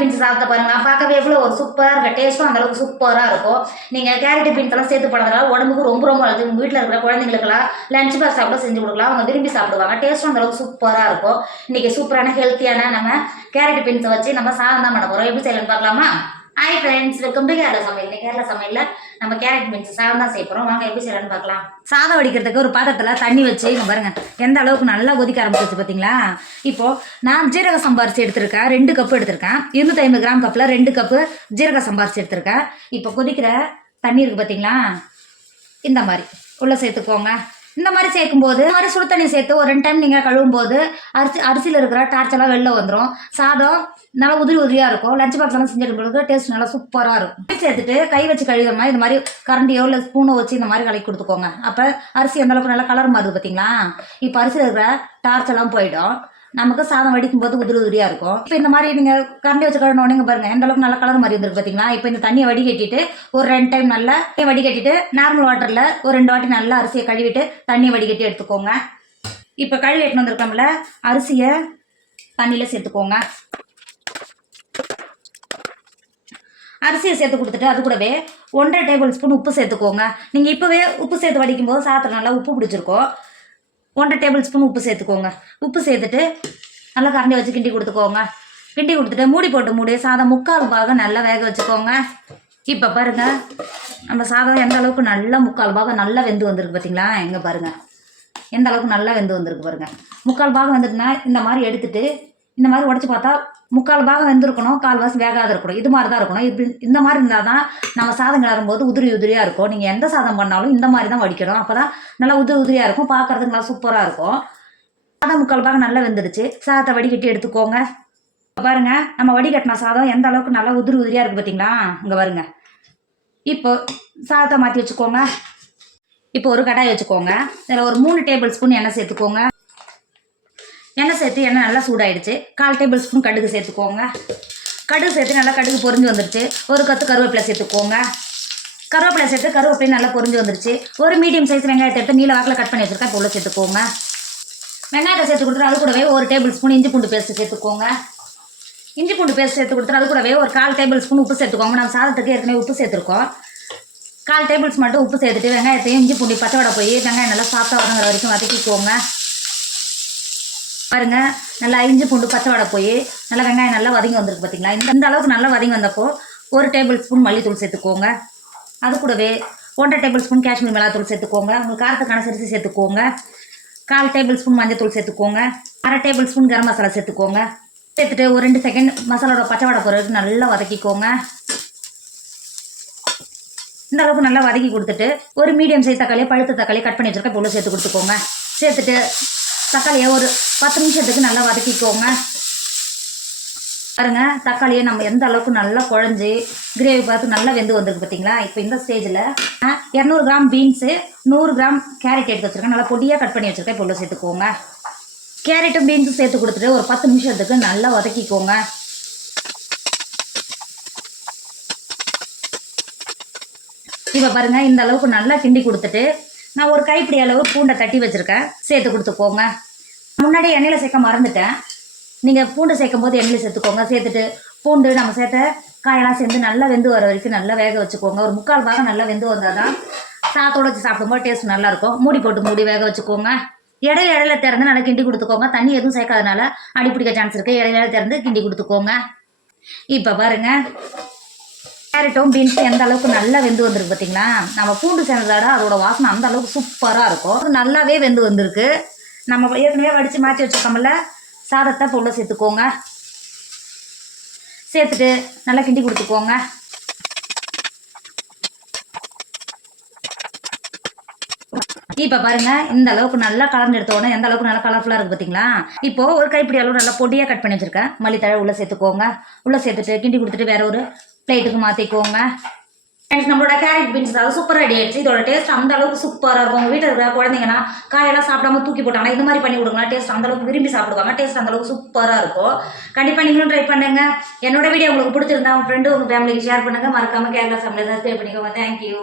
Beans சாப்பிட்டு பாருங்க, பார்க்கவே எவ்வளோ ஒரு சூப்பராக இருக்க டேஸ்ட்டும் அந்தளவுக்கு சூப்பராக இருக்கும். நீங்கள் கேரட் பீன்ஸ் எல்லாம் சேர்த்து போனதுனால உடம்புக்கு ரொம்ப ரொம்ப நல்லது. உங்கள் வீட்டில் இருக்கிற குழந்தைங்களுக்கெல்லாம் லஞ்ச் பாக்ஸ் கூட செஞ்சு கொடுக்கலாம், அவங்க விரும்பி சாப்பிடுவாங்க. டேஸ்ட்டும் அந்தளவுக்கு சூப்பராக இருக்கும். இன்றைக்கி சூப்பரான ஹெல்த்தியான நம்ம கேரட் பீன்ஸை வச்சு நம்ம சாதம் தான் பண்ண போகிறோம். எப்படி செய்யலாம்னு பார்க்கலாமா? Hi friends, welcome to Kerala சமையல். கேரளா சமையலில் நம்ம கேரட் பீன்ஸ் சாதம் தான் செய்ய போகிறோம். வாங்க எப்படி செய்யலாம்னு பார்க்கலாம். சாதம் வடிக்கிறதுக்கு ஒரு பாத்திரத்தில் தண்ணி வச்சு இங்கே பாருங்கள் எந்த அளவுக்கு நல்லா கொதிக்க ஆரம்பிச்சிச்சு பார்த்தீங்களா. இப்போது நான் ஜீரக சம்பாரிச்சு எடுத்திருக்கேன், 2 கப்பு எடுத்திருக்கேன். 250 கிராம் கப்பில் 2 கப்பு ஜீரக சம்பாரிச்சு எடுத்திருக்கேன். இப்போ கொதிக்கிற தண்ணி இருக்குது பார்த்தீங்களா, இந்த மாதிரி உள்ளே சேர்த்துக்கோங்க. இந்த மாதிரி சேர்க்கும்போது இந்த மாதிரி சுடு தண்ணி சேர்த்து ஒரு 2 டைம் நீங்கள் கழுவும் போது அரிசியில் இருக்கிற டார்ச்செல்லாம் வெளில வந்துடும். சாதம் நல்லா உதிரியாக இருக்கும். லஞ்ச் பாக்ஸ் எல்லாம் செஞ்சுட்டு டேஸ்ட் நல்லா சூப்பராக இருக்கும். சேர்த்துட்டு கை வச்சு கழுவுற மாதிரி இந்த மாதிரி கரண்டியோ இல்லை ஸ்பூனோ வச்சு இந்த மாதிரி கலக்கி கொடுத்துக்கோங்க. அப்போ அரிசி அந்த அளவுக்கு நல்லா கலர் மாறுது பார்த்தீங்களா. இப்போ அரிசியில் இருக்கிற டார்ச்செல்லாம் போயிடும். நமக்கு சாதம் வடிக்கும் போது உதிரியாக இருக்கும். இப்போ இந்த மாதிரி நீங்கள் கரண்டி வச்சு கழுவினோடனே பாருங்கள் எந்த அளவுக்கு நல்லா கலர் மாதிரி வந்துருக்கு பார்த்தீங்களா. இப்போ இந்த தண்ணியை வடிகட்டிட்டு ஒரு 2 டைம் நல்லா வடிகட்டிட்டு நார்மல் வாட்டரில் ஒரு 2 வாட்டி நல்லா அரிசியை கழுவிட்டு தண்ணியை வடிகட்டி எடுத்துக்கோங்க. இப்போ கழுவி எடுத்துன்னு வந்திருக்கோம்ல அரிசியை தண்ணியில் சேர்த்துக்கோங்க. அரிசியை சேர்த்து கொடுத்துட்டு அது கூடவே 1.5 டேபிள் ஸ்பூன் உப்பு சேர்த்துக்கோங்க. நீங்கள் இப்போவே உப்பு சேர்த்து வடிக்கும் போது சாதத்தில் நல்லா உப்பு பிடிச்சிருக்கோம். 1.5 டேபிள் ஸ்பூன் உப்பு சேர்த்துக்கோங்க. உப்பு சேர்த்துட்டு நல்லா கரண்டி வச்சு கிண்டி கொடுத்துக்கோங்க. கிண்டி கொடுத்துட்டு மூடி போட்டு மூடி சாதம் 3/4 பாகம் நல்லா வேக வச்சுக்கோங்க. இப்போ பாருங்கள் நம்ம சாதம் எந்த அளவுக்கு நல்லா 3/4 பாகம் நல்லா வெந்து வந்திருக்கு பார்த்தீங்களா. எங்கே பாருங்கள் எந்த அளவுக்கு நல்லா வெந்து வந்திருக்கு பாருங்கள். 3/4 பாகம் வந்துட்டுனா இந்த மாதிரி எடுத்துட்டு இந்த மாதிரி உடச்சி பார்த்தா 3/4 பாகம் வெந்திருக்கணும், 1/4 வேகாத இருக்கணும். இது மாதிரி தான் இருக்கணும். இப்படி இந்த மாதிரி இருந்தால் தான் நம்ம சாதம் கிளறும்போது உதிரியாக இருக்கும். நீங்கள் எந்த சாதம் பண்ணாலும் இந்த மாதிரி தான் வடிக்கணும். அப்போ தான் நல்லா உதிரியாக இருக்கும், பார்க்குறதுக்கு நல்லா சூப்பராக இருக்கும். சாதம் 3/4 பாகம் நல்லா வெந்துடுச்சு. சாதத்தை வடிகட்டி எடுத்துக்கோங்க. பாருங்கள் நம்ம வடிகட்டின சாதம் எந்த அளவுக்கு நல்லா உதிரியாக இருக்குது பார்த்தீங்களா. இங்கே பாருங்க. இப்போ சாதத்தை மாற்றி வச்சுக்கோங்க. இப்போ ஒரு கடாய் வச்சுக்கோங்க. இதில் ஒரு 3 டேபிள் ஸ்பூன் எண்ணெய் சேர்த்துக்கோங்க. எண்ணெய் சேர்த்து எண்ணெய் நல்லா சூடாயிடுச்சு. 1/4 டேபிள் ஸ்பூன் கடுகு சேர்த்துக்கோங்க. கடுகு சேர்த்து நல்லா கடுகு பொரிஞ்சு வந்துருச்சு. ஒரு கத்து கருவேப்பிலை சேர்த்துக்கோங்க. கருவேப்பிலை சேர்த்து கருவேப்பிலை நல்லா பொரிஞ்சு வந்துருச்சு. ஒரு மீடியம் சைஸ் வெங்காயத்தை எடுத்து நீல வாக்கில் கட் பண்ணி வச்சுருக்கேன். இப்போ உள்ள சேர்த்துக்கோங்க. வெங்காயத்தை சேர்த்து கொடுத்துட்டு அது கூடவே ஒரு டேபிள் ஸ்பூன் இஞ்சி பூண்டு பேஸ்ட் சேர்த்துக்கோங்க. இஞ்சி பூண்டு பேஸ்ட் சேர்த்து கொடுத்துட்டு அது கூடவே ஒரு 1/4 டேபிள் ஸ்பூன் உப்பு சேர்த்துக்கோங்க. நம்ம சாதத்துக்கு ஏற்கனவே உப்பு சேர்த்துருக்கோம். 1/4 டேபிள் ஸ்பூன் மட்டும் உப்பு சேர்த்துட்டு வெங்காயத்தையும் இஞ்சி பூண்டு பச்சை வடை போய் வெங்காயம் நல்லா சாஃப்டாக வதங்குற வரைக்கும் வதக்கிக்கோங்க. பாருங்க நல்லா இஞ்சி பூண்டு பச்சை வடை போய் நல்லா வெங்காயம் நல்லா வதங்கி வந்திருக்கு பார்த்தீங்களா. இந்த அளவுக்கு நல்லா வதங்கி வந்தப்போ ஒரு டேபிள் ஸ்பூன் மல்லித்தூள் சேர்த்துக்கோங்க. அது கூடவே 1.5 டேபிள் ஸ்பூன் காஷ்மீர் மிளகாத்தூள் சேர்த்துக்கோங்க. உங்களுக்கு காரத்துக்கான அரிசி சேர்த்துக்கோங்க. 1/4 டேபிள் ஸ்பூன் மஞ்சத்தூள் சேர்த்துக்கோங்க. 1/2 டேபிள் ஸ்பூன் கரம் மசாலா சேர்த்துக்கோங்க. சேர்த்துட்டு ஒரு 2 செகண்ட் மசாலாவோட பச்சை வடை போகிறதுக்கு நல்லா வதக்கிக்கோங்க. இந்த அளவுக்கு நல்லா வதக்கி கொடுத்துட்டு ஒரு மீடியம் சைஸ் தக்காளியை பழுத்த தக்காளியை கட் பண்ணி வச்சுருக்கேன். இப்போ சேர்த்து கொடுத்துக்கோங்க. சேர்த்துட்டு தக்காளியை ஒரு 10 நிமிஷத்துக்கு நல்லா வதக்கிக்கோங்க. பாருங்க தக்காளியை நம்ம எந்த அளவுக்கு நல்லா குழஞ்சி கிரேவி பார்த்து நல்லா வெந்து வந்திருக்கு பார்த்தீங்களா. இப்போ இந்த ஸ்டேஜில் 200 கிராம் பீன்ஸு 100 கிராம் கேரட் எடுத்து வச்சுருக்கேன். நல்லா பொடியாக கட் பண்ணி வச்சுருக்கேன். இப்போ சேர்த்துக்கோங்க. கேரட்டும் பீன்ஸும் சேர்த்து கொடுத்துட்டு ஒரு 10 நிமிஷத்துக்கு நல்லா வதக்கிக்கோங்க. இப்போ பாருங்கள் இந்த அளவுக்கு நல்லா கிண்டி கொடுத்துட்டு நான் ஒரு கைப்பிடி அளவு பூண்டை தட்டி வச்சுருக்கேன். சேர்த்து கொடுத்துக்கோங்க. முன்னாடி எண்ணெயில் சேர்க்க மறந்துட்டேன். நீங்கள் பூண்டு சேர்க்கும் போது எண்ணெயில் சேர்த்துக்கோங்க. சேர்த்துட்டு பூண்டு நம்ம சேர்த்த காயெல்லாம் சேர்ந்து நல்லா வெந்து வர வரைக்கும் நல்லா வேக வச்சுக்கோங்க. ஒரு 3/4 பாகம் நல்லா வெந்து வந்தால் தான் சாதத்தோடு வச்சு சாப்பிடும்போது டேஸ்ட் நல்லாயிருக்கும். மூடி போட்டு மூடி வேக வச்சுக்கோங்க. இடையில திறந்து நல்லா கிண்டி கொடுத்துக்கோங்க. தண்ணி எதுவும் சேர்க்காதனால அடி பிடிக்க சான்ஸ் இருக்குது. இடையில திறந்து கிண்டி கொடுத்துக்கோங்க. இப்போ பாருங்கள் கேரட்டும் பீன்ஸும் எந்த அளவுக்கு நல்லா வெந்து வந்திருக்கு பார்த்தீங்களா. நம்ம பூண்டு சேர்ந்ததோட அதோட வாசனை அந்த அளவுக்கு சூப்பராக இருக்கும். நல்லாவே வெந்து வந்திருக்கு. நம்ம ஏற்கனவே வடித்து மாற்றி வச்சுருக்கோம்ல சாதத்தை பொருளை சேர்த்துக்கோங்க. சேர்த்துட்டு நல்லா கிண்டி கொடுத்துக்கோங்க. இப்போ பாருங்கள் இந்த அளவுக்கு நல்லா கலந்து எடுத்த உடனே எந்த அளவுக்கு நல்லா கலர்ஃபுல்லாக இருக்குது பார்த்தீங்களா. இப்போது ஒரு கைப்பிடி அளவு நல்லா பொடியாக கட் பண்ணி வச்சுருக்கேன். மல்லித்தழை உள்ளே சேர்த்துக்கோங்க. உள்ளே சேர்த்துட்டு கிண்டி கொடுத்துட்டு வேற ஒரு பிளேட்டுக்கு மாற்றிக்கோங்க. நம்மளோட கேரட் பீன்ஸ் அதாவது சூப்பராக ரெடி ஆயிடுச்சு. இதோட டேஸ்ட் அந்த அளவுக்கு சூப்பராக இருக்கும். உங்கள் வீட்டில் இருக்கிற குழந்தைங்கன்னா காயெல்லாம் சாப்பிடாம தூக்கி போட்டாங்கன்னா இது மாதிரி பண்ணி கொடுங்க. டேஸ்ட் அந்த அளவுக்கு விரும்பி சாப்பிடுவாங்க. டேஸ்ட் அந்த அளவுக்கு சூப்பராக இருக்கும். கண்டிப்பாக நீங்களும் ட்ரை பண்ணுங்க. என்னோட வீடியோ உங்களுக்கு பிடிச்சிருந்தா உங்கள் ஃப்ரெண்டு உங்கள் ஃபேமிலிக்கு ஷேர் பண்ணுங்கள். மறக்காமல் கேரளா சமையல் சப்ஸ்கிரைப் பண்ணிக்கோங்க. தேங்க்யூ.